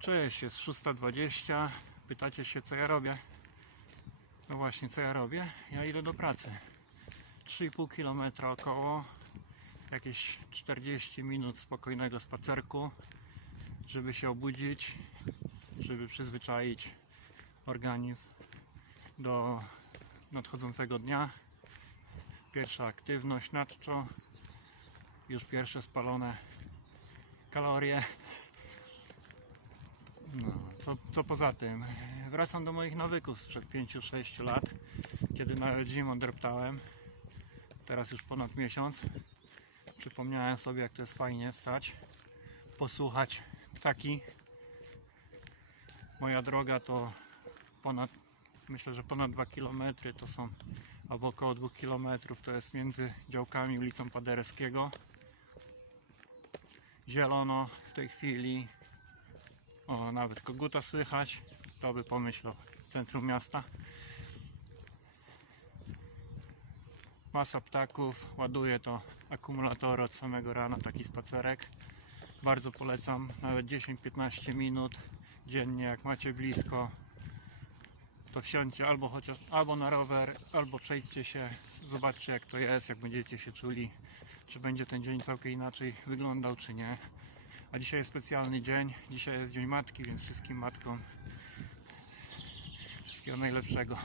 Cześć, jest 6.20. Pytacie się, co ja robię? No właśnie, co ja robię? Ja idę do pracy. 3,5 km około. Jakieś 40 minut spokojnego spacerku, żeby się obudzić, żeby przyzwyczaić organizm do nadchodzącego dnia. Pierwsza aktywność nadczo, już pierwsze spalone kalorie. Co, co poza tym? Wracam do moich nawyków sprzed 5-6 lat, kiedy na LG dreptałem. Teraz już ponad miesiąc. Przypomniałem sobie, jak to jest fajnie wstać, posłuchać ptaki. Moja droga to ponad, myślę, że ponad 2 km to są, albo około 2 km to jest między działkami ulicą Paderewskiego. Zielono w tej chwili, o, nawet koguta słychać. To by pomyślał centrum miasta. Masa ptaków, ładuje to akumulatory od samego rana, taki spacerek. Bardzo polecam, nawet 10-15 minut dziennie, jak macie blisko, to wsiądźcie albo, chociaż, albo na rower, albo przejdźcie się, zobaczcie jak to jest, jak będziecie się czuli, czy będzie ten dzień całkiem inaczej wyglądał, czy nie. A dzisiaj jest specjalny dzień. Dzisiaj jest Dzień Matki, więc wszystkim matkom wszystkiego najlepszego